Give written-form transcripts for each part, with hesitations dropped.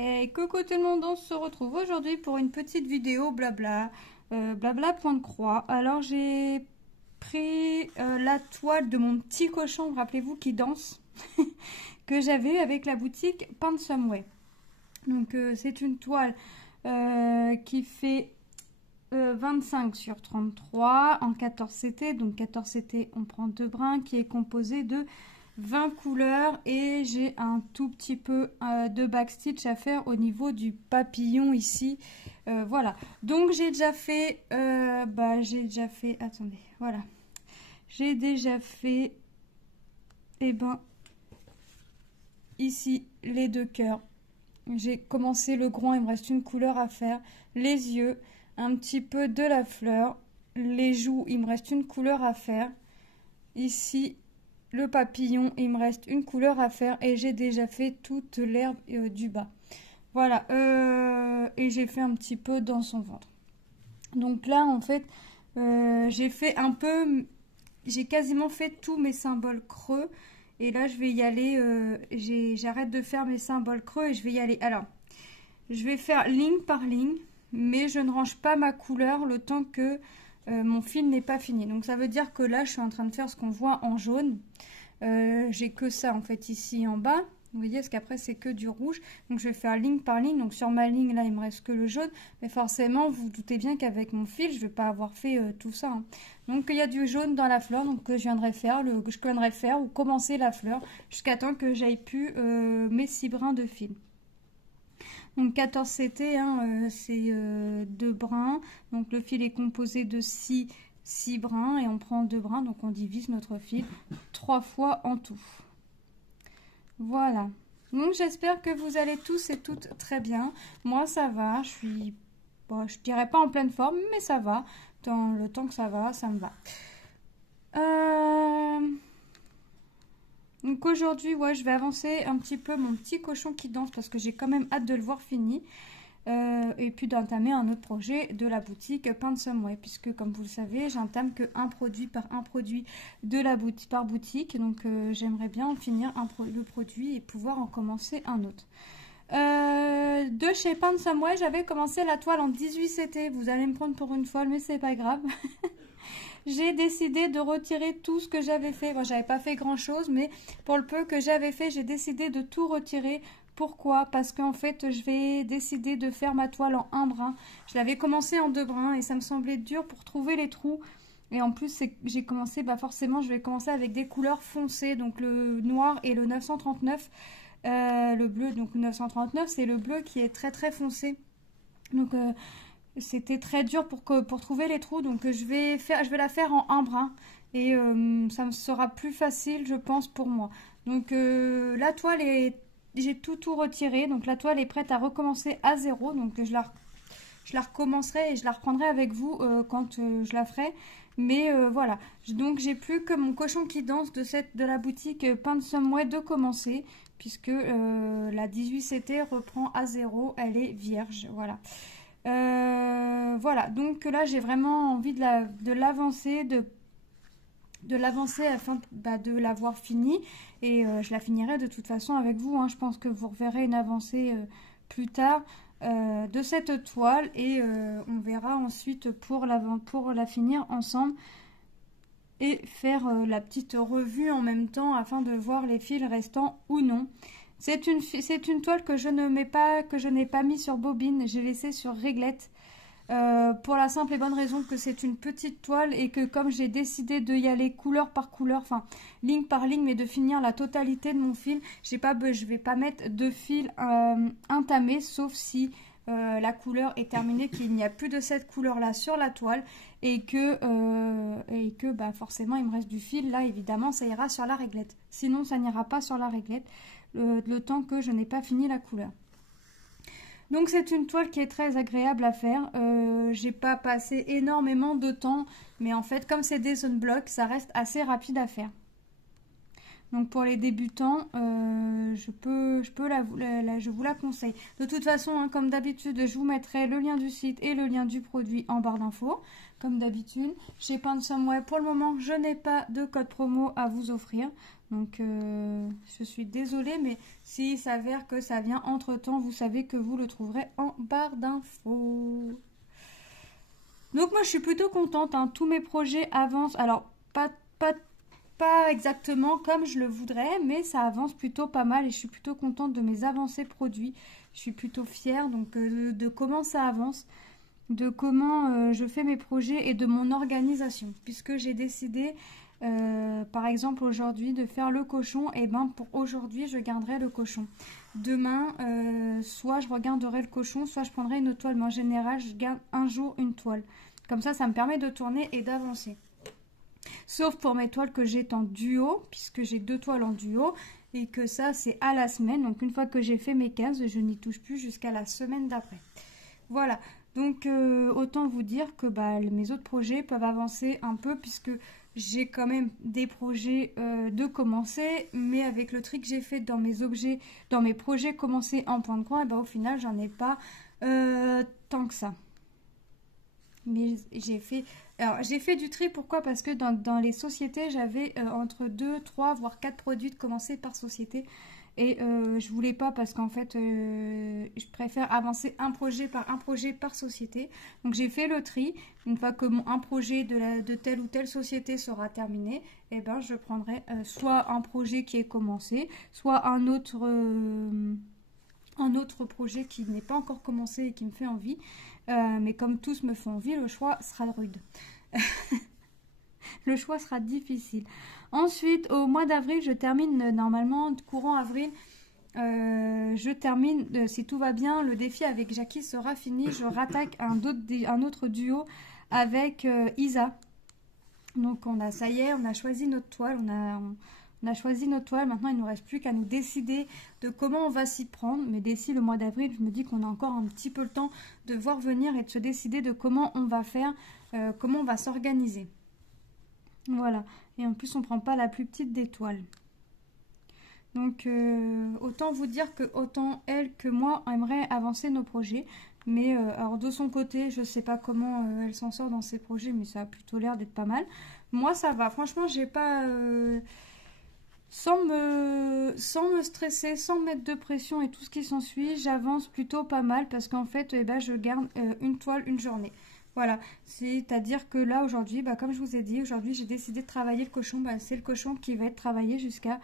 Et coucou tout le monde, on se retrouve aujourd'hui pour une petite vidéo blabla, blabla point de croix. Alors j'ai pris la toile de mon petit cochon, rappelez-vous, qui danse, que j'avais eu avec la boutique Pansomeway. Donc c'est une toile qui fait 25 sur 33 en 14 CT. Donc 14 CT, on prend 2 brins, qui est composé de 20 couleurs, et j'ai un tout petit peu de backstitch à faire au niveau du papillon ici. Voilà, donc j'ai déjà fait attendez, voilà, j'ai déjà fait ici les 2 cœurs. J'ai commencé le groin, il me reste une couleur à faire, les yeux, un petit peu de la fleur, les joues, il me reste une couleur à faire, ici le papillon, il me reste une couleur à faire, et j'ai déjà fait toute l'herbe du bas. Voilà, et j'ai fait un petit peu dans son ventre. Donc là, en fait, j'ai fait un peu, j'ai quasiment fait tous mes symboles creux. Et là, je vais y aller, j'arrête de faire mes symboles creux et je vais y aller. Alors, je vais faire ligne par ligne, mais je ne range pas ma couleur le temps que mon fil n'est pas fini. Donc ça veut dire que là, je suis en train de faire ce qu'on voit en jaune. J'ai que ça en fait ici en bas. Vous voyez, parce qu'après c'est que du rouge. Donc je vais faire ligne par ligne. Donc sur ma ligne là, il me reste que le jaune. Mais forcément, vous vous doutez bien qu'avec mon fil, je ne vais pas avoir fait tout ça. Hein. Donc il y a du jaune dans la fleur, donc que je viendrai faire, ou commencer la fleur jusqu'à temps que j'aille plus mes 6 brins de fil. Donc 14 CT, hein, c'est 2 brins. Donc le fil est composé de 6 brins et on prend 2 brins. Donc on divise notre fil 3 fois en tout. Voilà. Donc j'espère que vous allez tous et toutes très bien. Moi ça va, je suis, bon, je dirais pas en pleine forme, mais ça va. Dans le temps que ça va, ça me va. Donc aujourd'hui, ouais, je vais avancer un petit peu mon petit cochon qui danse parce que j'ai quand même hâte de le voir fini. Et puis d'entamer un autre projet de la boutique Pansomeway, puisque comme vous le savez, j'entame que un produit de la boutique par boutique. Donc j'aimerais bien en finir le produit et pouvoir en commencer un autre. De chez Pansomeway, j'avais commencé la toile en 18 CT. Vous allez me prendre pour une folle, mais c'est pas grave. J'ai décidé de retirer tout ce que j'avais fait. Bon, j'avais pas fait grand chose, mais pour le peu que j'avais fait, j'ai décidé de tout retirer. Pourquoi? Parce qu'en fait, je vais décider de faire ma toile en un brin. Je l'avais commencé en 2 brins et ça me semblait dur pour trouver les trous. Et en plus, j'ai commencé, forcément, je vais commencer avec des couleurs foncées, donc le noir et le 939. Le bleu, donc 939, c'est le bleu qui est très très foncé. Donc c'était très dur pour trouver les trous, donc je vais la faire en un brin et ça me sera plus facile, je pense, pour moi. Donc la toile j'ai tout retiré, donc la toile est prête à recommencer à zéro, donc je la recommencerai et je la reprendrai avec vous quand je la ferai. Mais voilà, donc j'ai plus que mon cochon qui danse de la boutique Pansomeway de commencer, puisque la 18 CT reprend à zéro, elle est vierge, voilà. Voilà, donc là j'ai vraiment envie de l'avancer, afin de l'avoir finie, et je la finirai de toute façon avec vous, hein. Je pense que vous reverrez une avancée plus tard de cette toile, et on verra ensuite pour la finir ensemble et faire la petite revue en même temps afin de voir les fils restants ou non. C'est une toile que je n'ai pas mis sur bobine, j'ai laissé sur réglette. Pour la simple et bonne raison que c'est une petite toile et que comme j'ai décidé de y aller couleur par couleur, enfin ligne par ligne, mais de finir la totalité de mon fil, je vais pas mettre de fil entamé, sauf si la couleur est terminée, qu'il n'y a plus de cette couleur là sur la toile, et que forcément il me reste du fil. Là évidemment ça ira sur la réglette, sinon ça n'ira pas sur la réglette le temps que je n'ai pas fini la couleur. Donc c'est une toile qui est très agréable à faire. J'ai pas passé énormément de temps, mais en fait comme c'est des zone blocs, ça reste assez rapide à faire. Donc pour les débutants, je vous la conseille. De toute façon, hein, comme d'habitude, je vous mettrai le lien du site et le lien du produit en barre d'infos. Comme d'habitude, chez Pansomeway, pour le moment, je n'ai pas de code promo à vous offrir. Donc, je suis désolée, mais s'il s'avère que ça vient entre-temps, vous savez que vous le trouverez en barre d'infos. Donc, moi, je suis plutôt contente, hein. Tous mes projets avancent. Alors, pas exactement comme je le voudrais, mais ça avance plutôt pas mal et je suis plutôt contente de mes avancées produits. Je suis plutôt fière donc de comment ça avance, de comment je fais mes projets et de mon organisation. Puisque j'ai décidé, par exemple aujourd'hui, de faire le cochon, et ben pour aujourd'hui je garderai le cochon. Demain, soit je regarderai le cochon, soit je prendrai une autre toile, mais en général je garde un jour une toile. Comme ça me permet de tourner et d'avancer. Sauf pour mes toiles que j'ai en duo, puisque j'ai 2 toiles en duo, et que ça c'est à la semaine. Donc une fois que j'ai fait mes 15, je n'y touche plus jusqu'à la semaine d'après. Voilà, donc autant vous dire que mes autres projets peuvent avancer un peu, puisque j'ai quand même des projets de commencer, mais avec le tri que j'ai fait dans mes objets, dans mes projets commencés en point de croix, et au final j'en ai pas tant que ça. Mais j'ai fait du tri, pourquoi? Parce que dans les sociétés, j'avais entre 2, 3, voire 4 produits de commencer par société. Et je voulais pas, parce qu'en fait, je préfère avancer un projet par société. Donc j'ai fait le tri. Une fois que un projet de telle ou telle société sera terminé, et ben, je prendrai soit un projet qui est commencé, soit un autre projet qui n'est pas encore commencé et qui me fait envie. Mais comme tous me font envie, le choix sera rude. Le choix sera difficile. Ensuite, au mois d'avril, je termine normalement, courant avril, je termine, si tout va bien, le défi avec Jackie sera fini. Je rattaque un autre duo avec Isa. Donc ça y est, on a choisi notre toile, on a choisi notre toile. Maintenant, il ne nous reste plus qu'à nous décider de comment on va s'y prendre. Mais d'ici le mois d'avril, je me dis qu'on a encore un petit peu le temps de voir venir et de se décider de comment on va faire, comment on va s'organiser. Voilà. Et en plus, on ne prend pas la plus petite des toiles. Donc, autant vous dire que autant elle que moi aimerait avancer nos projets. Mais alors de son côté, je ne sais pas comment elle s'en sort dans ses projets, mais ça a plutôt l'air d'être pas mal. Moi, ça va. Franchement, j'ai pas... sans me stresser, sans mettre de pression et tout ce qui s'ensuit, j'avance plutôt pas mal parce qu'en fait, je garde une toile une journée. Voilà, c'est-à-dire que là, aujourd'hui, comme je vous ai dit, aujourd'hui, j'ai décidé de travailler le cochon. C'est le cochon qui va être travaillé jusqu'à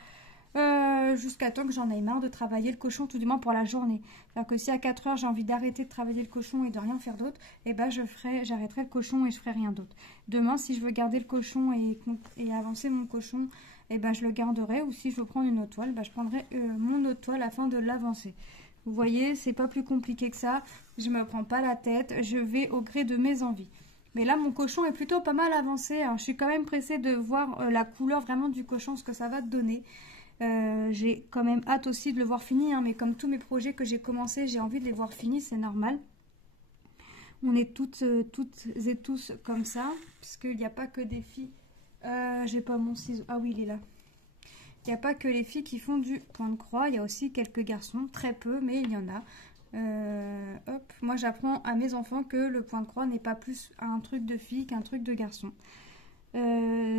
temps que j'en aille marre de travailler le cochon, tout du moins pour la journée. C'est-à-dire que si à 4 heures, j'ai envie d'arrêter de travailler le cochon et de rien faire d'autre, j'arrêterai le cochon et je ferai rien d'autre. Demain, si je veux garder le cochon et avancer mon cochon, je le garderai, ou si je veux prendre une autre toile, je prendrai mon autre toile afin de l'avancer. Vous voyez, c'est pas plus compliqué que ça. Je me prends pas la tête, je vais au gré de mes envies. Mais là, mon cochon est plutôt pas mal avancé. Alors, je suis quand même pressée de voir la couleur vraiment du cochon, ce que ça va donner. J'ai quand même hâte aussi de le voir fini, hein, mais comme tous mes projets que j'ai commencé, j'ai envie de les voir finis, c'est normal. On est toutes et tous comme ça, puisqu'il n'y a pas que des filles. J'ai pas mon ciseau. Ah oui, il est là. Il n'y a pas que les filles qui font du point de croix, il y a aussi quelques garçons, très peu, mais il y en a. Moi j'apprends à mes enfants que le point de croix n'est pas plus un truc de fille qu'un truc de garçon.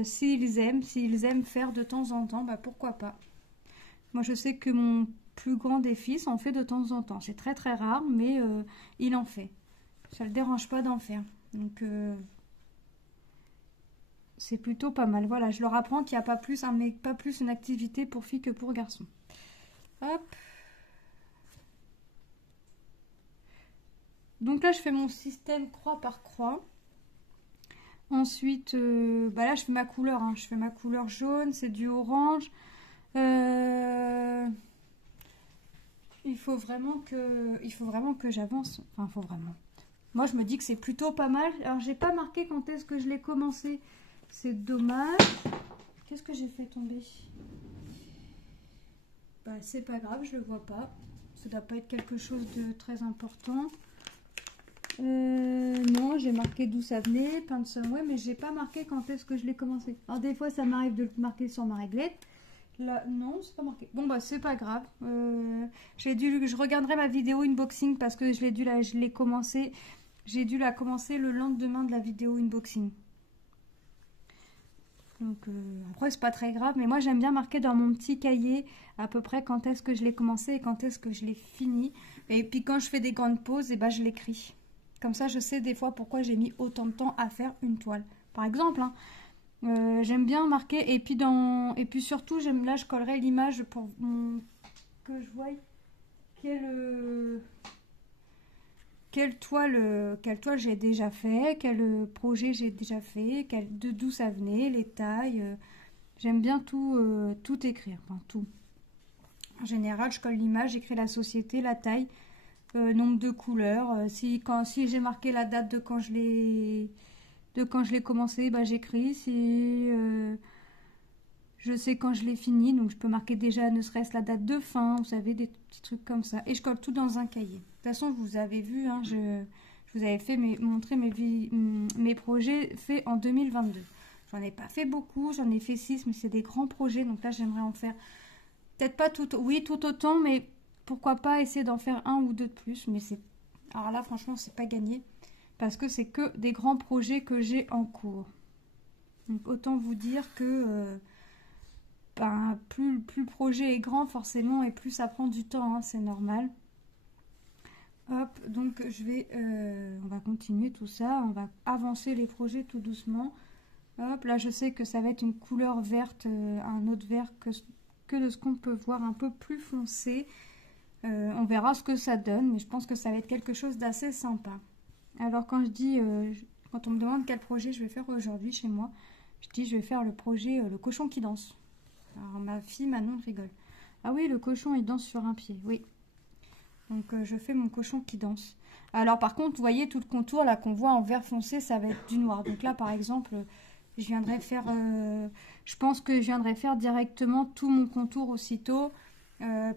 S'ils aiment faire de temps en temps, pourquoi pas. Moi je sais que mon plus grand des fils en fait de temps en temps. C'est très très rare, mais il en fait. Ça ne le dérange pas d'en faire. Donc c'est plutôt pas mal. Voilà, je leur apprends qu'il n'y a pas plus une activité pour filles que pour garçons. Hop. Donc là, je fais mon système croix par croix. Ensuite, là, je fais ma couleur. Hein. Je fais ma couleur jaune, c'est du orange. Il faut vraiment que j'avance. Enfin, il faut vraiment. Moi, je me dis que c'est plutôt pas mal. Alors, j'ai pas marqué quand est-ce que je l'ai commencé. C'est dommage. Qu'est-ce que j'ai fait tomber? C'est pas grave, je le vois pas. Ça doit pas être quelque chose de très important. Non, j'ai marqué d'où ça venait, Paint Somewhere, mais j'ai pas marqué quand est-ce que je l'ai commencé. Alors des fois, ça m'arrive de le marquer sur ma réglette. Là, non, c'est pas marqué. Bon, c'est pas grave. Je regarderai ma vidéo unboxing parce que je l'ai commencé. J'ai dû la commencer le lendemain de la vidéo unboxing. Donc après c'est pas très grave, mais moi j'aime bien marquer dans mon petit cahier à peu près quand est-ce que je l'ai commencé et quand est-ce que je l'ai fini. Et puis quand je fais des grandes pauses, et ben je l'écris. Comme ça je sais des fois pourquoi j'ai mis autant de temps à faire une toile. Par exemple, hein, j'aime bien marquer et puis surtout là je collerai l'image pour que je voie quel quelle toile j'ai déjà fait, quel projet j'ai déjà fait, d'où ça venait, les tailles. J'aime bien tout écrire, enfin tout. En général, je colle l'image, j'écris la société, la taille, nombre de couleurs. Si j'ai marqué la date de quand je l'ai commencé, bah, j'écris. Si je sais quand je l'ai fini, donc je peux marquer déjà ne serait-ce la date de fin, vous savez, des petits trucs comme ça. Et je colle tout dans un cahier. De toute façon, vous avez vu, hein, je vous avais montré mes projets faits en 2022. J'en ai pas fait beaucoup, j'en ai fait 6, mais c'est des grands projets, donc là j'aimerais en faire peut-être pas tout autant, mais pourquoi pas essayer d'en faire un ou deux de plus. Mais alors là franchement c'est pas gagné, parce que c'est que des grands projets que j'ai en cours. Donc autant vous dire que plus le projet est grand forcément et plus ça prend du temps, hein, c'est normal. Hop, donc on va continuer tout ça, on va avancer les projets tout doucement. Hop, là je sais que ça va être une couleur verte, un autre vert que de ce qu'on peut voir, un peu plus foncé. On verra ce que ça donne, mais je pense que ça va être quelque chose d'assez sympa. Alors quand on me demande quel projet je vais faire aujourd'hui chez moi, je dis je vais faire le projet le cochon qui danse. Alors ma fille Manon rigole. Ah oui, le cochon il danse sur un pied, oui. Donc je fais mon cochon qui danse. Alors par contre, vous voyez tout le contour là qu'on voit en vert foncé, ça va être du noir. Donc là par exemple, je pense que je viendrai faire directement tout mon contour aussitôt.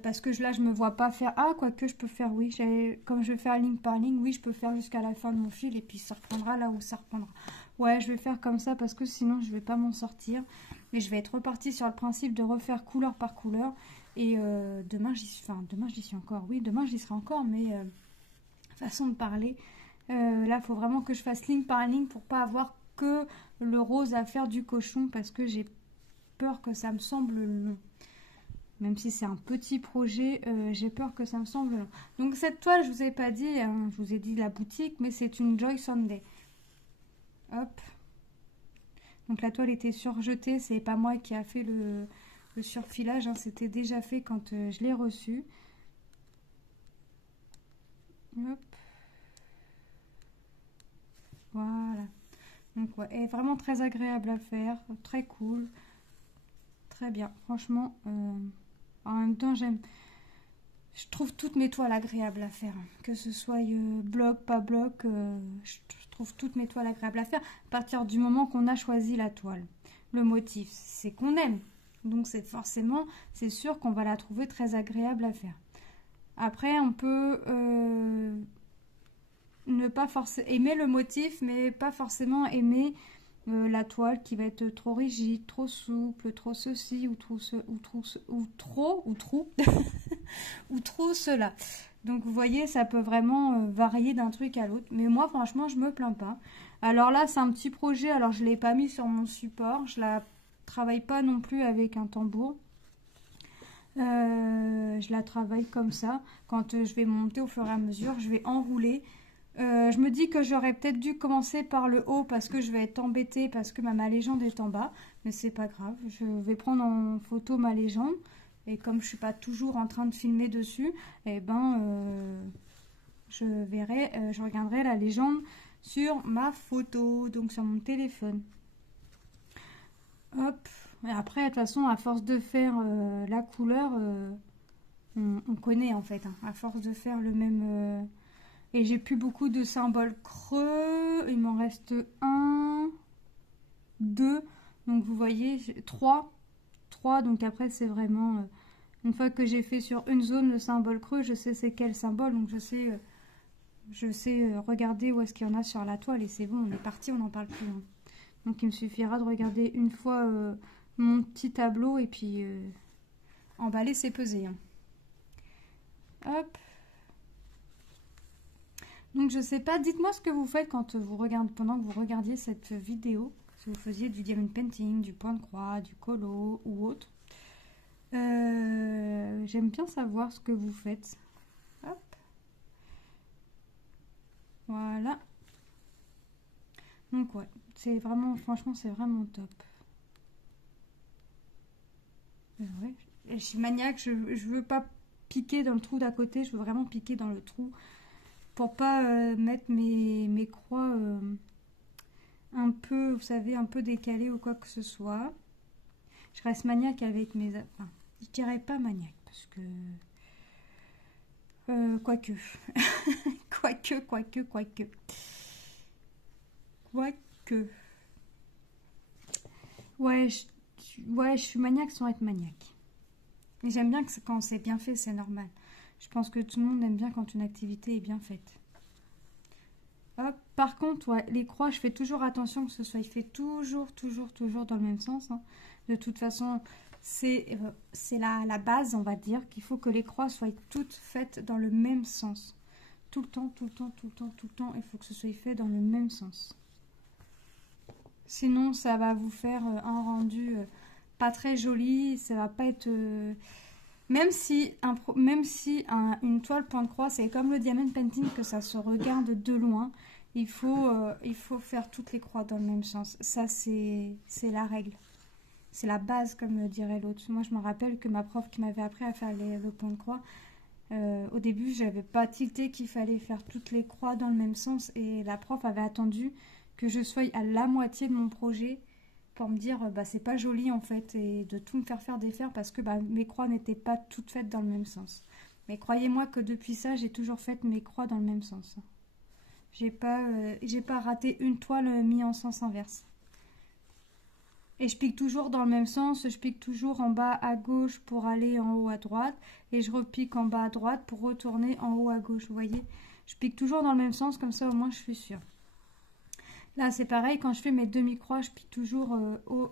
Parce que là je me vois pas faire, quoique je peux faire, oui, comme je vais faire ligne par ligne, oui je peux faire jusqu'à la fin de mon fil et puis ça reprendra là où ça reprendra. Ouais, je vais faire comme ça parce que sinon je vais pas m'en sortir, mais je vais être repartie sur le principe de refaire couleur par couleur. Et demain j'y suis encore, oui demain j'y serai encore, mais façon de parler, là il faut vraiment que je fasse ligne par ligne pour pas avoir que le rose à faire du cochon, parce que j'ai peur que ça me semble long. Même si c'est un petit projet, j'ai peur que ça me semble long. Donc cette toile, je vous ai pas dit, hein, je vous ai dit la boutique, mais c'est une Joy Sunday. Hop. Donc la toile était surjetée, c'est pas moi qui a fait le surfilage, hein, c'était déjà fait quand je l'ai reçu. Hop. Voilà. Donc ouais, elle est vraiment très agréable à faire, très cool, très bien. Franchement, en même temps, je trouve toutes mes toiles agréables à faire, que ce soit bloc, pas bloc, je trouve toutes mes toiles agréables à faire à partir du moment qu'on a choisi la toile. Le motif, c'est qu'on aime, donc c'est sûr qu'on va la trouver très agréable à faire. Après, on peut ne pas forcément aimer le motif, mais pas forcément aimer la toile qui va être trop rigide, trop souple, trop ceci ou trop ou trop cela. Donc vous voyez, ça peut vraiment varier d'un truc à l'autre. Mais moi, franchement, je me plains pas. Alors là, c'est un petit projet. Alors je l'ai pas mis sur mon support. Je la travaille pas non plus avec un tambour. Je la travaille comme ça. Quand je vais monter au fur et à mesure, je vais enrouler. Je me dis que j'aurais peut-être dû commencer par le haut parce que je vais être embêtée parce que ma légende est en bas. Mais c'est pas grave. Je vais prendre en photo ma légende. Et comme je suis pas toujours en train de filmer dessus, eh ben, je regarderai la légende sur ma photo, donc sur mon téléphone. Hop. Et après, de toute façon, à force de faire la couleur, on connaît en fait. Hein, à force de faire le même... et j'ai plus beaucoup de symboles creux. Il m'en reste 1, 2. Donc vous voyez, 3. Donc après, c'est vraiment... une fois que j'ai fait sur une zone le symbole creux, je sais c'est quel symbole. Donc je sais regarder où est-ce qu'il y en a sur la toile. Et c'est bon, on est parti, on n'en parle plus. Hein. Donc il me suffira de regarder une fois mon petit tableau et puis emballer, c'est peser. Hein. Hop. Donc je sais pas, dites-moi ce que vous faites quand vous regardez, pendant que vous regardiez cette vidéo. si vous faisiez du diamond painting, du point de croix, du colo ou autre. J'aime bien savoir ce que vous faites. Hop. Voilà. Donc ouais, c'est vraiment, franchement, c'est vraiment top. Ouais. Je suis maniaque, je veux pas piquer dans le trou d'à côté, je veux vraiment piquer dans le trou pour pas mettre mes croix un peu, vous savez, un peu décalées ou quoi que ce soit. Je reste maniaque avec mes... Enfin, je dirais pas maniaque parce que... quoique. quoique. Ouais, je suis maniaque sans être maniaque. Et j'aime bien que quand c'est bien fait, c'est normal. Je pense que tout le monde aime bien quand une activité est bien faite. Hop. Par contre, ouais, les croix, je fais toujours attention que ce soit fait toujours dans le même sens. Hein. De toute façon, c'est la base, on va dire, qu'il faut que les croix soient toutes faites dans le même sens. Tout le temps, il faut que ce soit fait dans le même sens. Sinon, ça va vous faire un rendu pas très joli, ça va pas être... Même si, une toile point de croix, c'est comme le diamond painting, que ça se regarde de loin, il faut faire toutes les croix dans le même sens. Ça, c'est la règle. C'est la base, comme dirait l'autre. Moi, je me rappelle que ma prof qui m'avait appris à faire le point de croix, au début, j'avais pas tilté qu'il fallait faire toutes les croix dans le même sens. Et la prof avait attendu que je sois à la moitié de mon projet pour me dire bah c'est pas joli en fait et de tout me faire défaire parce que bah, mes croix n'étaient pas toutes faites dans le même sens. Mais croyez-moi que depuis ça j'ai toujours fait mes croix dans le même sens. J'ai pas raté une toile mise en sens inverse. Et je pique toujours dans le même sens, je pique toujours en bas à gauche pour aller en haut à droite et je repique en bas à droite pour retourner en haut à gauche, vous voyez. Je pique toujours dans le même sens, comme ça au moins je suis sûre. Là, c'est pareil, quand je fais mes demi-croix, je pique toujours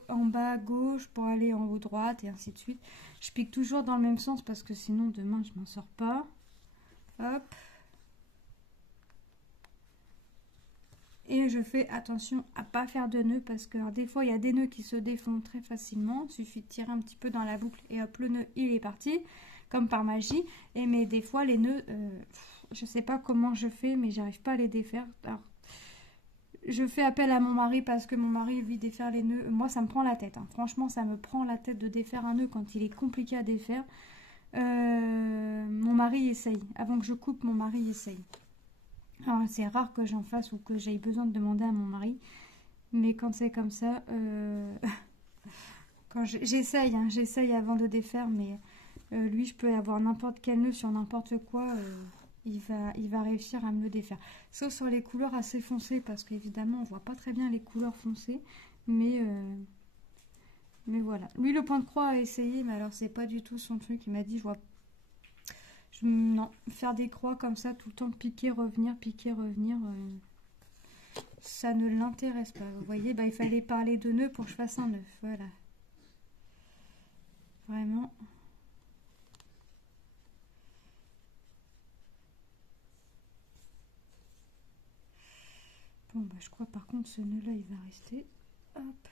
en bas à gauche pour aller en haut à droite et ainsi de suite. Je pique toujours dans le même sens parce que sinon, demain, je m'en sors pas. Hop. Et je fais attention à pas faire de nœuds parce que alors, des fois, il y a des nœuds qui se défont très facilement. Il suffit de tirer un petit peu dans la boucle et hop, le nœud, il est parti, comme par magie. Mais des fois, les nœuds, je sais pas comment je fais, mais j'arrive pas à les défaire. Alors, je fais appel à mon mari parce que mon mari, lui, défaire les nœuds. Moi, ça me prend la tête. Hein. Franchement, ça me prend la tête de défaire un nœud quand il est compliqué à défaire. Mon mari essaye. Avant que je coupe, mon mari essaye. Alors, c'est rare que j'en fasse ou que j'aie besoin de demander à mon mari. Mais quand c'est comme ça, quand j'essaye, hein, j'essaye avant de défaire. Mais lui, je peux avoir n'importe quel nœud sur n'importe quoi. Il va réussir à me le défaire. Sauf sur les couleurs assez foncées, parce qu'évidemment, on voit pas très bien les couleurs foncées. Mais voilà. Lui, le point de croix a essayé, mais alors c'est pas du tout son truc. Il m'a dit, non, faire des croix comme ça, tout le temps piquer, revenir, ça ne l'intéresse pas. Vous voyez, bah, il fallait parler de nœuds pour que je fasse un nœud. Voilà. Vraiment... Bon, bah, je crois par contre ce nœud là il va rester. Hop.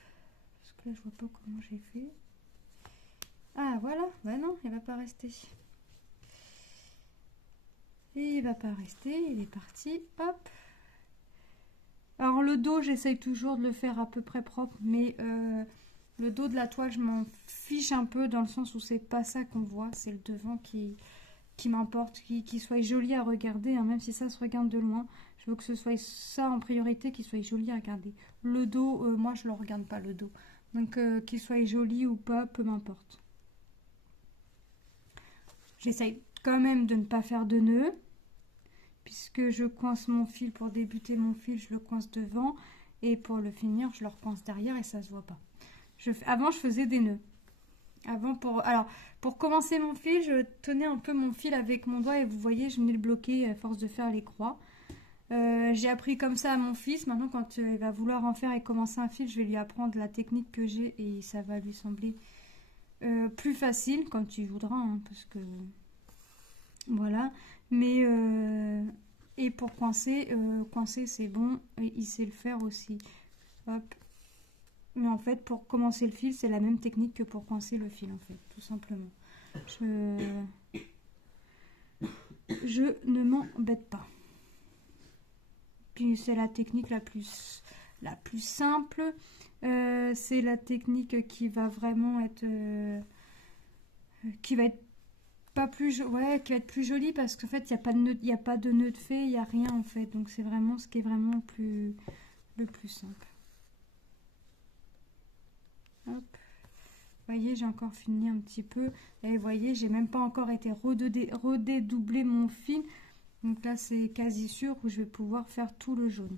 Parce que là je vois pas comment j'ai fait. Ah voilà. Bah non, il va pas rester. Et il va pas rester. Il est parti. Hop. Alors le dos j'essaye toujours de le faire à peu près propre. Mais le dos de la toile je m'en fiche un peu. Dans le sens où c'est pas ça qu'on voit. C'est le devant qui m'importe. Qui soit joli à regarder. Hein, même si ça se regarde de loin. Je veux que ce soit ça en priorité, qu'il soit joli à regarder. Le dos, moi je ne le regarde pas le dos. Donc qu'il soit joli ou pas, peu m'importe. J'essaye quand même de ne pas faire de nœuds. Puisque je coince mon fil pour débuter mon fil, je le coince devant. Et pour le finir, je le recoince derrière et ça ne se voit pas. Avant je faisais des nœuds. Pour commencer mon fil, je tenais un peu mon fil avec mon doigt. Et vous voyez, je venais le bloquer à force de faire les croix. J'ai appris comme ça à mon fils. Maintenant, quand il va vouloir en faire et commencer un fil, je vais lui apprendre la technique que j'ai et ça va lui sembler plus facile quand il voudra, hein, parce que voilà. Mais et pour coincer c'est bon, et il sait le faire aussi. Hop. Mais en fait, pour commencer le fil, c'est la même technique que pour coincer le fil, en fait, tout simplement. Je ne m'embête pas. Puis c'est la technique la plus simple. C'est la technique qui va vraiment être... qui va être pas plus... Ouais, qui va être plus jolie parce qu'en fait, il n'y a pas de nœud de fée, il n'y a rien, en fait. Donc c'est vraiment ce qui est vraiment le plus simple. Hop. Vous voyez, j'ai encore fini un petit peu. Et vous voyez, j'ai même pas encore été redédoubler mon fil. Donc là, c'est quasi sûr où je vais pouvoir faire tout le jaune.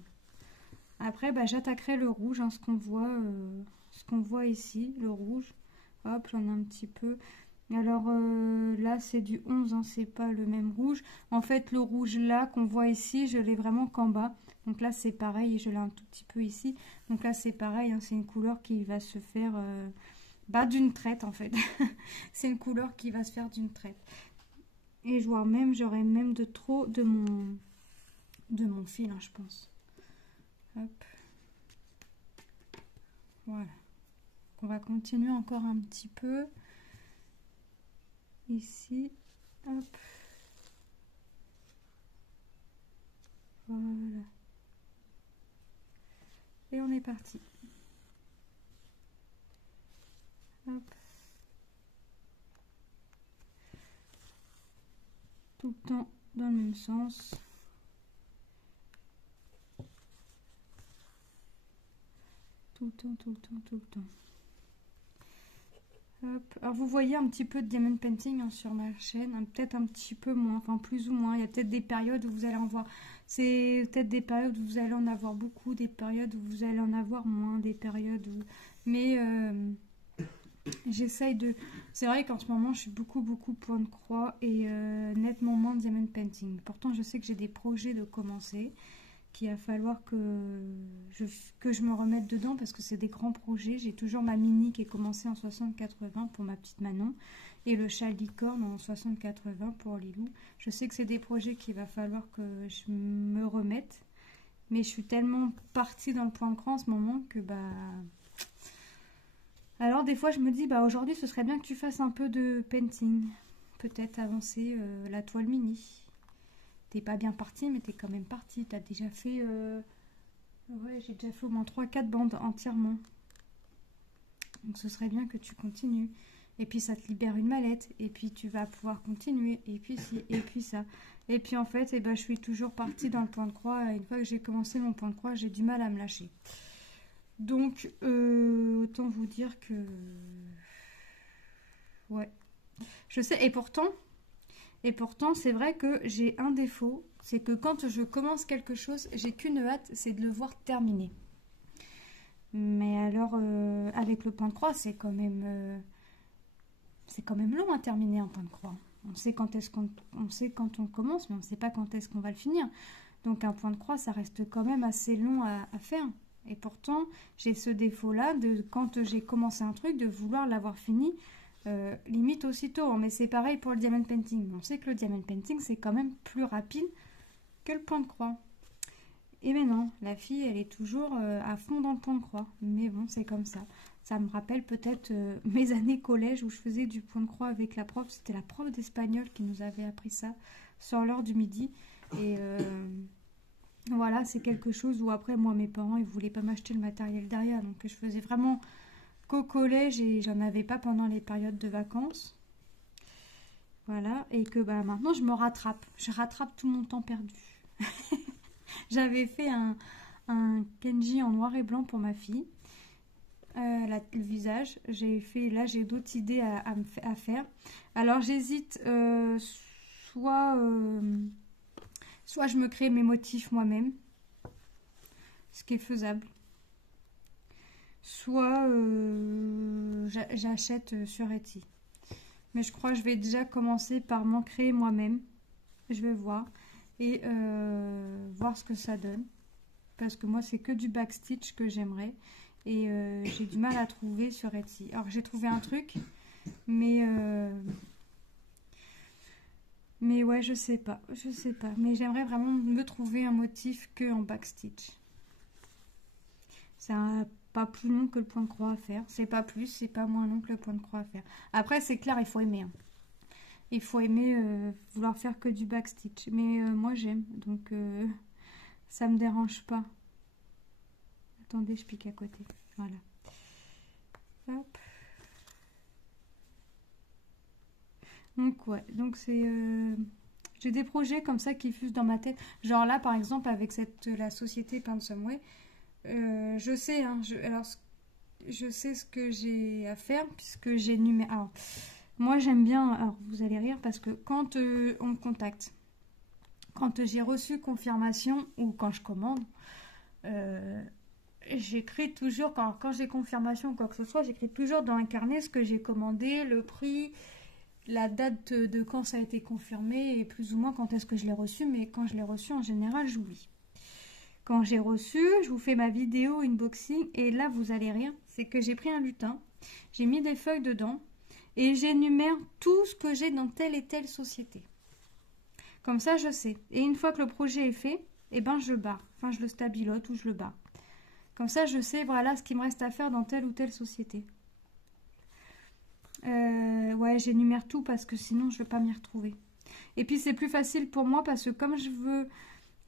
Après, bah, j'attaquerai le rouge, hein, ce qu'on voit ici, le rouge. Hop, j'en ai un petit peu. Alors là, c'est du 11, hein, c'est pas le même rouge. En fait, le rouge là qu'on voit ici, je l'ai vraiment qu'en bas. Donc là, c'est pareil et je l'ai un tout petit peu ici. Donc là, c'est pareil, hein, c'est une couleur qui va se faire d'une traite en fait. C'est une couleur qui va se faire d'une traite. Et je vois même, j'aurais même de trop de mon fil, hein, je pense. Hop. Voilà. On va continuer encore un petit peu. Ici. Hop. Voilà. Et on est parti. Hop. Tout le temps dans le même sens. Tout le temps, tout le temps, tout le temps. Hop. Alors vous voyez un petit peu de diamond painting, hein, sur ma chaîne, hein, peut-être un petit peu moins, enfin plus ou moins. Il y a peut-être des périodes où vous allez en voir. C'est peut-être des périodes où vous allez en avoir beaucoup, des périodes où vous allez en avoir moins, des périodes où... Mais j'essaye de... C'est vrai qu'en ce moment, je suis beaucoup point de croix et nettement moins de diamond painting. Pourtant, je sais que j'ai des projets de commencer, qu'il va falloir que je me remette dedans parce que c'est des grands projets. J'ai toujours ma mini qui est commencée en 60-80 pour ma petite Manon et le châle licorne en 60-80 pour Lilou. Je sais que c'est des projets qu'il va falloir que je me remette, mais je suis tellement partie dans le point de croix en ce moment que alors des fois je me dis aujourd'hui ce serait bien que tu fasses un peu de painting, peut-être avancer la toile mini. T'es pas bien parti, mais t'es quand même parti. T'as déjà fait... Ouais, j'ai déjà fait au moins 3-4 bandes entièrement. Donc ce serait bien que tu continues. Et puis ça te libère une mallette. Et puis tu vas pouvoir continuer. Et puis ci, et puis ça. Et puis en fait, je suis toujours partie dans le point de croix. Et une fois que j'ai commencé mon point de croix, j'ai du mal à me lâcher. Donc, autant vous dire que... Ouais. Je sais, et pourtant, c'est vrai que j'ai un défaut, c'est que quand je commence quelque chose, j'ai qu'une hâte, c'est de le voir terminé. Mais alors, avec le point de croix, c'est quand même long à terminer un point de croix. On sait quand on commence, mais on ne sait pas quand est-ce qu'on va le finir. Donc un point de croix, ça reste quand même assez long à faire. Et pourtant, j'ai ce défaut-là de quand j'ai commencé un truc, de vouloir l'avoir fini. Limite aussitôt, mais c'est pareil pour le diamond painting. On sait que le diamond painting c'est quand même plus rapide que le point de croix. Et mais non, la fille elle est toujours à fond dans le point de croix. Mais bon, c'est comme ça. Ça me rappelle peut-être mes années collège où je faisais du point de croix avec la prof. C'était la prof d'espagnol qui nous avait appris ça sur l'heure du midi. Et voilà, c'est quelque chose où après moi mes parents ils voulaient pas m'acheter le matériel derrière. Donc je faisais vraiment qu'au collège et j'en avais pas pendant les périodes de vacances. Voilà, et que maintenant je me rattrape. Je rattrape tout mon temps perdu. J'avais fait un Kenji en noir et blanc pour ma fille. Le visage. J'ai d'autres idées à faire. Alors j'hésite soit je me crée mes motifs moi-même, ce qui est faisable. Soit j'achète sur Etsy. Mais je crois que je vais déjà commencer par m'en créer moi-même. Je vais voir. Et voir ce que ça donne. Parce que moi, c'est que du backstitch que j'aimerais. Et j'ai du mal à trouver sur Etsy. Alors, j'ai trouvé un truc. Mais ouais, je sais pas. Mais j'aimerais vraiment me trouver un motif que en backstitch. Ça pas plus long que le point de croix à faire. C'est pas plus, c'est pas moins long que le point de croix à faire. Après, c'est clair, il faut aimer. Hein. Il faut aimer vouloir faire que du backstitch. Mais moi, j'aime. Donc, ça me dérange pas. Attendez, je pique à côté. Voilà. Hop. Donc, ouais. Donc, c'est... j'ai des projets comme ça qui fusent dans ma tête. Genre là, par exemple, avec la société Pansomeway, je sais, hein, je sais ce que j'ai à faire puisque j'ai numéré. Alors, moi, j'aime bien. Alors, vous allez rire parce que quand on me contacte, quand j'ai reçu confirmation ou quand je commande, j'écris toujours, quand j'ai confirmation ou quoi que ce soit, j'écris toujours dans un carnet ce que j'ai commandé, le prix, la date de quand ça a été confirmé et plus ou moins quand est-ce que je l'ai reçu. Mais quand je l'ai reçu, en général, j'oublie. Quand j'ai reçu, je vous fais ma vidéo unboxing et là, vous allez rire. C'est que j'ai pris un lutin, j'ai mis des feuilles dedans et j'énumère tout ce que j'ai dans telle et telle société. Comme ça, je sais. Et une fois que le projet est fait, eh ben, je barre. Enfin, je le stabilote ou je le barre. Comme ça, je sais, voilà, ce qu'il me reste à faire dans telle ou telle société. Ouais, j'énumère tout parce que sinon, je ne vais pas m'y retrouver. Et puis, c'est plus facile pour moi parce que comme je veux...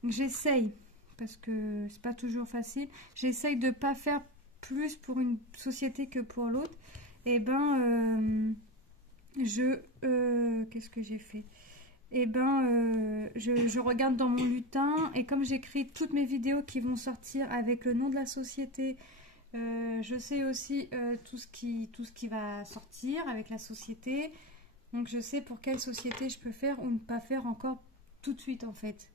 J'essaye, parce que c'est pas toujours facile, j'essaye de ne pas faire plus pour une société que pour l'autre. Et ben, qu'est-ce que j'ai fait? Et ben, je regarde dans mon lutin et comme j'écris toutes mes vidéos qui vont sortir avec le nom de la société, je sais aussi tout ce qui va sortir avec la société. Donc je sais pour quelle société je peux faire ou ne pas faire encore tout de suite en fait.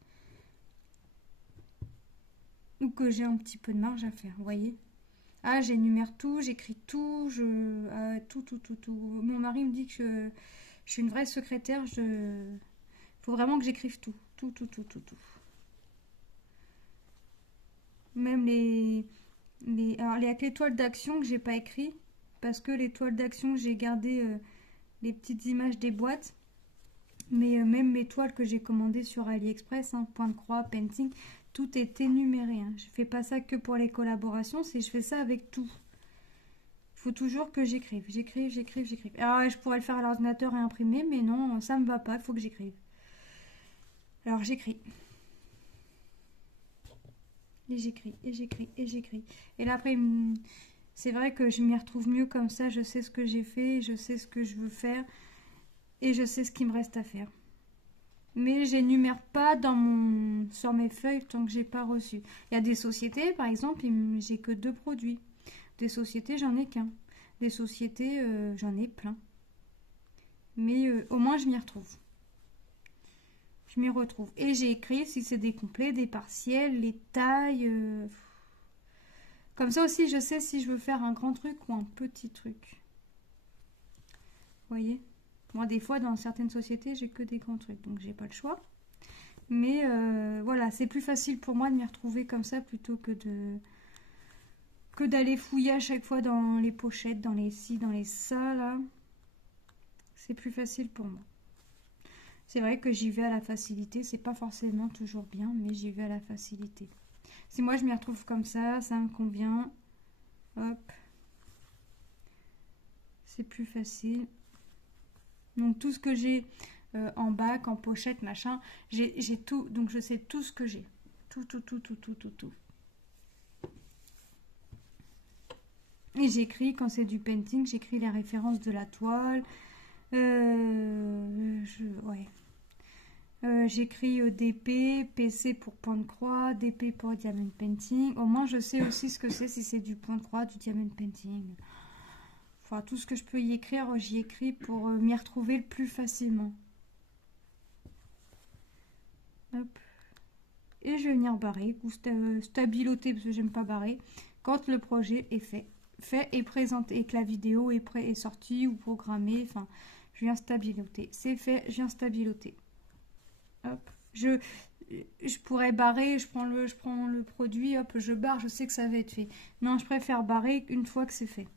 Ou que j'ai un petit peu de marge à faire, vous voyez. Ah, j'énumère tout, j'écris tout, tout. Mon mari me dit que je suis une vraie secrétaire, faut vraiment que j'écrive tout. Tout. Même avec les toiles d'action que j'ai pas écrit, parce que les toiles d'action, j'ai gardé les petites images des boîtes. Mais même mes toiles que j'ai commandées sur AliExpress, hein, point de croix, painting, tout est énuméré. Hein. Je fais pas ça que pour les collaborations, je fais ça avec tout. Il faut toujours que j'écrive. J'écrive. Alors je pourrais le faire à l'ordinateur et imprimer, mais non, ça me va pas, il faut que j'écrive. Alors j'écris. Et j'écris. Et là après, c'est vrai que je m'y retrouve mieux comme ça, je sais ce que j'ai fait, je sais ce que je veux faire, et je sais ce qu'il me reste à faire. Mais j'énumère pas sur mes feuilles tant que j'ai pas reçu. Il y a des sociétés, par exemple, j'ai que 2 produits. Des sociétés, j'en ai qu'un. Des sociétés, j'en ai plein. Mais au moins, je m'y retrouve. Je m'y retrouve. Et j'ai écrit si c'est des complets, des partiels, les tailles. Comme ça aussi, je sais si je veux faire un grand truc ou un petit truc. Vous voyez? Moi, des fois, dans certaines sociétés, j'ai que des grands trucs. Donc, j'ai pas le choix. Mais voilà, c'est plus facile pour moi de m'y retrouver comme ça plutôt que d'aller fouiller à chaque fois dans les pochettes, dans les ci, dans les ça, là. C'est plus facile pour moi. C'est vrai que j'y vais à la facilité. C'est pas forcément toujours bien, mais j'y vais à la facilité. Si moi, je m'y retrouve comme ça me convient. Hop. C'est plus facile. Donc, tout ce que j'ai en bac, en pochette, machin, j'ai tout. Donc, je sais tout ce que j'ai. Tout. Et j'écris, quand c'est du painting, j'écris les références de la toile. J'écris DP, PC pour point de croix, DP pour diamond painting. Au moins, je sais aussi ce que c'est, si c'est du point de croix, du diamond painting. Enfin, tout ce que je peux y écrire, j'y écris pour m'y retrouver le plus facilement. Hop. Et je vais venir barrer, ou stabiloter, parce que j'aime pas barrer, quand le projet est fait et présenté, et que la vidéo est sortie ou programmée. Enfin, je viens stabiloter. C'est fait, je viens stabiloter. Hop. Je pourrais barrer, je prends le produit, hop, je barre, je sais que ça va être fait. Non, je préfère barrer une fois que c'est fait.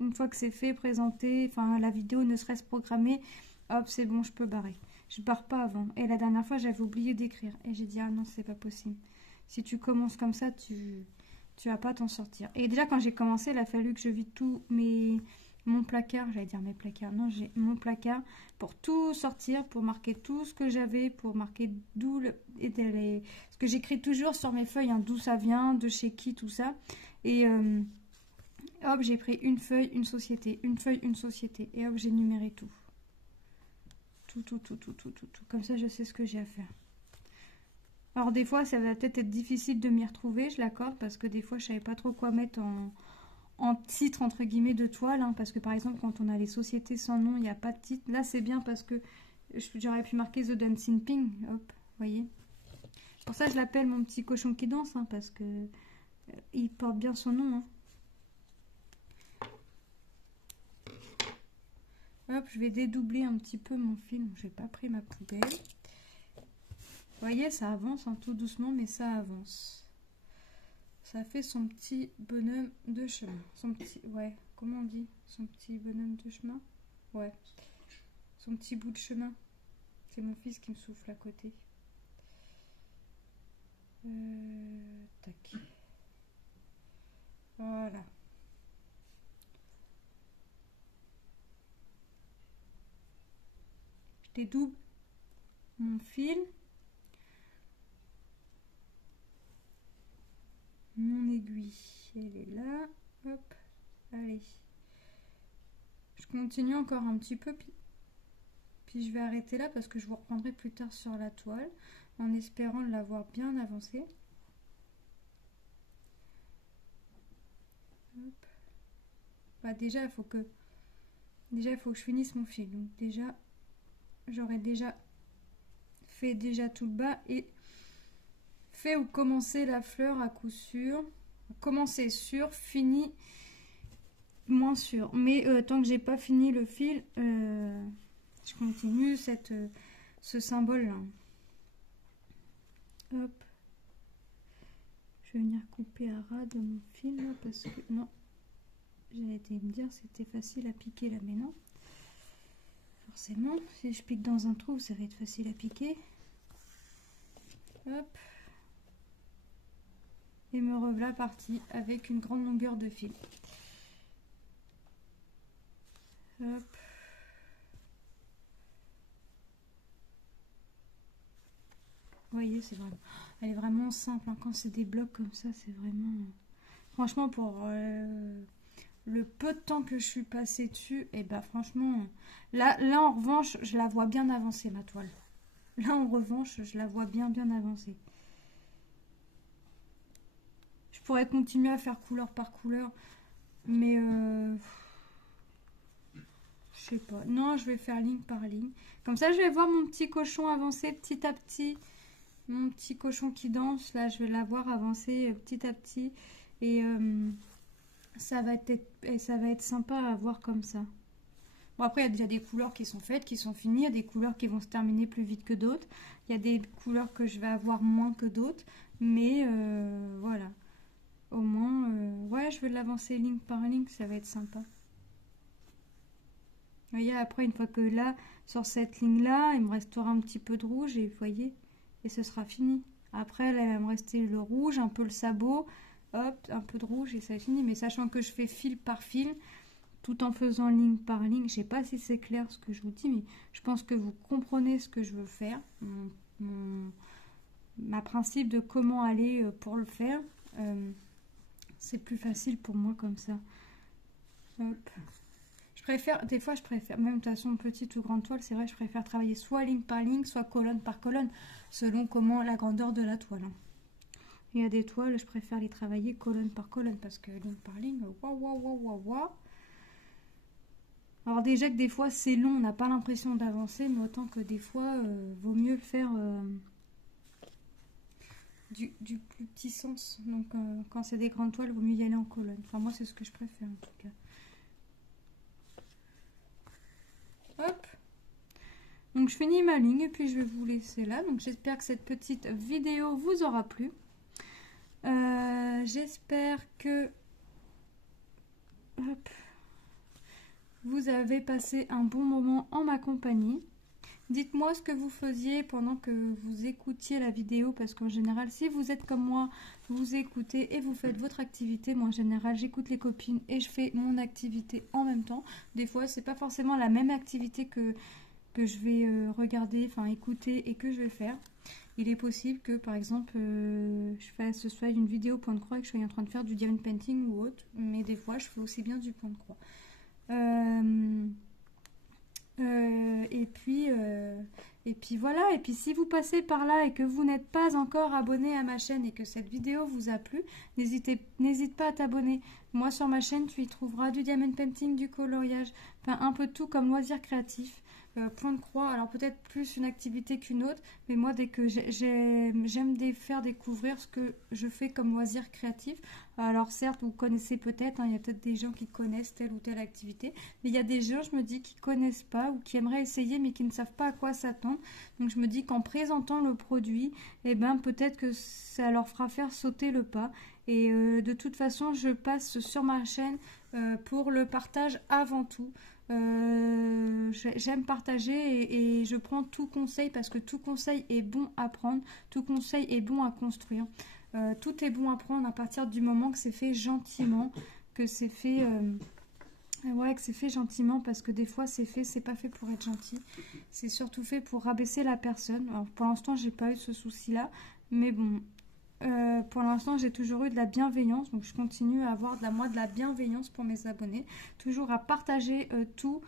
Une fois que c'est fait, présenté, enfin la vidéo ne serait-ce programmée, hop, c'est bon, je peux barrer. Je barre pas avant. Et la dernière fois, j'avais oublié d'écrire. Et j'ai dit, ah non, c'est pas possible. Si tu commences comme ça, tu Tu vas pas t'en sortir. Et déjà, quand j'ai commencé, il a fallu que je vide tout mon placard. J'allais dire mes placards. Non, j'ai mon placard pour tout sortir, pour marquer tout ce que j'avais, pour marquer d'où ce que j'écris toujours sur mes feuilles, hein, d'où ça vient, de chez qui, tout ça. Et hop, j'ai pris une feuille, une société, une feuille, une société. Et hop, j'ai numéré tout. Tout. Comme ça, je sais ce que j'ai à faire. Alors des fois, ça va peut-être être difficile de m'y retrouver, je l'accorde, parce que des fois, je savais pas trop quoi mettre en titre, entre guillemets, de toile. Hein, parce que par exemple, quand on a les sociétés sans nom, il n'y a pas de titre. Là, c'est bien parce que j'aurais pu marquer The Dancing Ping. Hop, vous voyez. Pour ça, je l'appelle mon petit cochon qui danse, hein, parce que il porte bien son nom. Hein. Hop, je vais dédoubler un petit peu mon film. Je n'ai pas pris ma poubelle. Vous voyez, ça avance hein, tout doucement, mais ça avance. Ça fait son petit bonhomme de chemin. Son petit... Ouais, comment on dit? Son petit bonhomme de chemin? Ouais. Son petit bout de chemin. C'est mon fils qui me souffle à côté. Tac. Voilà. Je dédouble mon fil. Mon aiguille, elle est là. Hop, allez. Je continue encore un petit peu, puis je vais arrêter là parce que je vous reprendrai plus tard sur la toile, en espérant l'avoir bien avancé. Hop. Bah déjà, il faut que je finisse mon fil. Donc déjà, j'aurais déjà fait tout le bas et fait ou commencer la fleur à coup sûr. Commencer sûr, fini moins sûr. Mais tant que j'ai pas fini le fil, je continue ce symbole là. Hop. Je vais venir couper à ras de mon fil là, parce que non. J'allais été me dire c'était facile à piquer là, mais non. Forcément, si je pique dans un trou, ça va être facile à piquer. Hop. Et me revoilà partie avec une grande longueur de fil. Hop. Vous voyez, c'est vraiment... Elle est vraiment simple. Hein. Quand c'est des blocs comme ça, c'est vraiment... Franchement, pour le peu de temps que je suis passée dessus, et bah franchement... Là, en revanche, je la vois bien avancée, ma toile. Là, en revanche, je la vois bien avancée. Je pourrais continuer à faire couleur par couleur, mais... je sais pas. Non, je vais faire ligne par ligne. Comme ça, je vais voir mon petit cochon avancer petit à petit. Mon petit cochon qui danse, là, je vais la voir avancer petit à petit. Et ça va être sympa à voir comme ça. Bon, après, il y a déjà des couleurs qui sont faites, qui sont finies. Il y a des couleurs qui vont se terminer plus vite que d'autres. Il y a des couleurs que je vais avoir moins que d'autres. Mais voilà. Au moins, ouais, je vais l'avancer ligne par ligne. Ça va être sympa. Vous voyez, après, une fois que là, sur cette ligne-là, il me restera un petit peu de rouge. Et vous voyez, et ce sera fini. Après, là, il va me rester le rouge, un peu le sabot. Hop, un peu de rouge et ça est fini. Mais sachant que je fais fil par fil, tout en faisant ligne par ligne. Je ne sais pas si c'est clair ce que je vous dis, mais je pense que vous comprenez ce que je veux faire. Ma principe de comment aller pour le faire. C'est plus facile pour moi comme ça. Hop. Des fois je préfère, même de toute façon petite ou grande toile, c'est vrai, je préfère travailler soit ligne par ligne, soit colonne par colonne, selon comment la grandeur de la toile. Il y a des toiles, je préfère les travailler colonne par colonne, parce que ligne par ligne, waouh. Alors déjà que des fois c'est long, on n'a pas l'impression d'avancer, mais autant que des fois, vaut mieux le faire du plus petit sens. Donc quand c'est des grandes toiles, il vaut mieux y aller en colonne. Enfin moi c'est ce que je préfère en tout cas. Hop. Donc je finis ma ligne et puis je vais vous laisser là. Donc j'espère que cette petite vidéo vous aura plu. J'espère que hop, vous avez passé un bon moment en ma compagnie. Dites-moi ce que vous faisiez pendant que vous écoutiez la vidéo, parce qu'en général, si vous êtes comme moi, vous écoutez et vous faites votre activité. Moi, en général, j'écoute les copines et je fais mon activité en même temps. Des fois, c'est pas forcément la même activité que je vais regarder, enfin écouter et que je vais faire. Il est possible que, par exemple, ce soit une vidéo point de croix et que je sois en train de faire du diamond painting ou autre. Mais des fois, je fais aussi bien du point de croix. Et puis voilà, et puis si vous passez par là et que vous n'êtes pas encore abonné à ma chaîne et que cette vidéo vous a plu, n'hésite pas à t'abonner. Moi sur ma chaîne, tu y trouveras du diamond painting, du coloriage, enfin un peu tout comme loisir créatif. Point de croix, alors peut-être plus une activité qu'une autre, mais moi dès que j'aime faire découvrir ce que je fais comme loisir créatif. Alors certes, vous connaissez peut-être, hein, il y a peut-être des gens qui connaissent telle ou telle activité, mais il y a des gens, je me dis, qui connaissent pas ou qui aimeraient essayer mais qui ne savent pas à quoi s'attendre. Donc je me dis qu'en présentant le produit, eh ben peut-être que ça leur fera faire sauter le pas. Et de toute façon, je passe sur ma chaîne pour le partage avant tout. J'aime partager et je prends tout conseil parce que tout conseil est bon à prendre, tout conseil est bon à construire. Tout est bon à prendre à partir du moment que c'est fait gentiment, que c'est fait, ouais, que c'est fait gentiment, parce que des fois c'est pas fait pour être gentil, c'est surtout fait pour rabaisser la personne. Alors pour l'instant j'ai pas eu ce souci-là, mais bon, pour l'instant j'ai toujours eu de la bienveillance, donc je continue à avoir de la bienveillance pour mes abonnés, toujours à partager tout.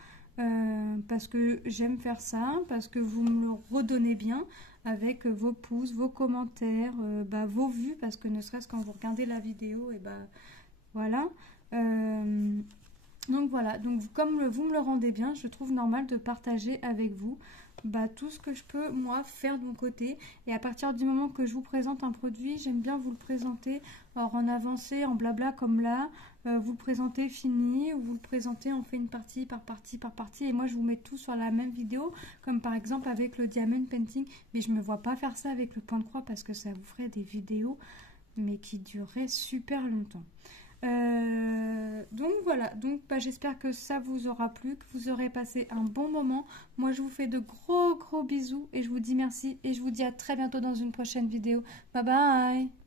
Parce que j'aime faire ça, parce que vous me le redonnez bien avec vos pouces, vos commentaires, vos vues, parce que ne serait-ce quand vous regardez la vidéo, et voilà. Donc voilà, donc comme vous me le rendez bien, je trouve normal de partager avec vous tout ce que je peux, moi, faire de mon côté. Et à partir du moment que je vous présente un produit, j'aime bien vous le présenter en avancée, en blabla comme là. Vous le présentez fini, ou vous le présentez, on fait une partie par partie par partie. Et moi, je vous mets tout sur la même vidéo, comme par exemple avec le diamond painting. Mais je ne me vois pas faire ça avec le point de croix parce que ça vous ferait des vidéos, mais qui dureraient super longtemps. Donc voilà, donc j'espère que ça vous aura plu, que vous aurez passé un bon moment. Moi je vous fais de gros bisous et je vous dis merci et je vous dis à très bientôt dans une prochaine vidéo. Bye bye.